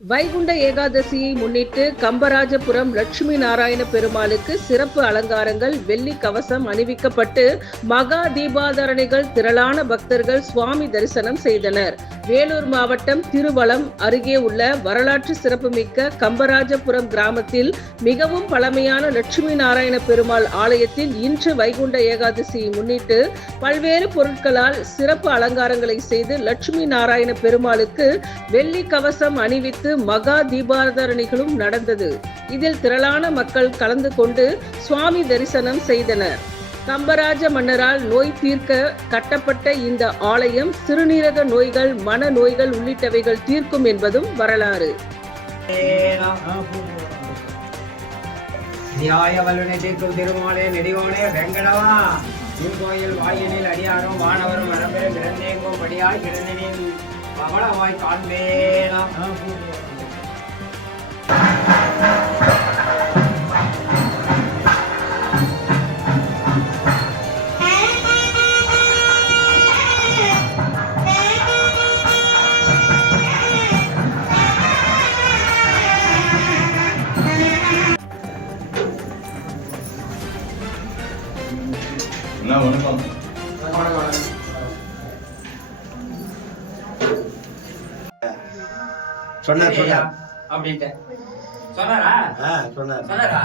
வைகுண்ட ஏகாதசியை முன்னிட்டு கம்பராஜபுரம் லட்சுமி நாராயண பெருமாளுக்கு சிறப்பு அலங்காரங்கள், வெள்ளி கவசம் அணிவிக்கப்பட்டு மகா தீபாதரணிகள் திரளான பக்தர்கள் சுவாமி தரிசனம் செய்தனர். வேலூர் மாவட்டம் திருவலம் அருகே உள்ள வரலாற்று சிறப்புமிக்க கம்பராஜபுரம் கிராமத்தில் மிகவும் பழமையான லட்சுமி நாராயண பெருமாள் ஆலயத்தில் இன்று வைகுண்ட ஏகாதசியை முன்னிட்டு பல்வேறு பொருட்களால் சிறப்பு அலங்காரங்களை செய்து லட்சுமி நாராயண பெருமாளுக்கு வெள்ளி கவசம் அணிவித்து மகா தீபாதரணிகளும் நடந்தது. இதில் திரளான மக்கள் கலந்து கொண்டு சுவாமி தரிசனம் செய்தனர். கம்பராஜ மன்னரால் நோய் தீர்க்க கட்டப்பட்ட இந்த ஆலயம் சிறுநீரக நோய்கள், மன நோய்கள் உள்ளிட்டவைகள் தீர்க்கும் என்பதும் வரலாறு. திருமாலே நெடியோனே வெங்கடவா கோயில் வாயினில் அடியாரும் வானவரும் வரம்பெறும் பிறந்தேங்கும் படியாய் கிடந்தினின் பவளவாய் காண்பேனா. சொன்னார் அப்படின்ட்டு சொன்னாரா? சொன்னாரா?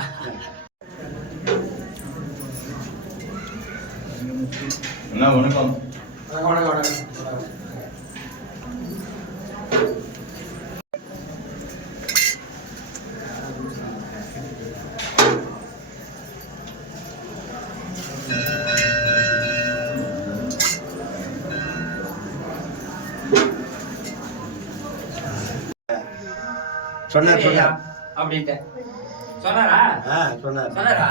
வணக்கம். சொன்னார் அப்படின்ட்டு சொன்னாரா? சொன்னாரா?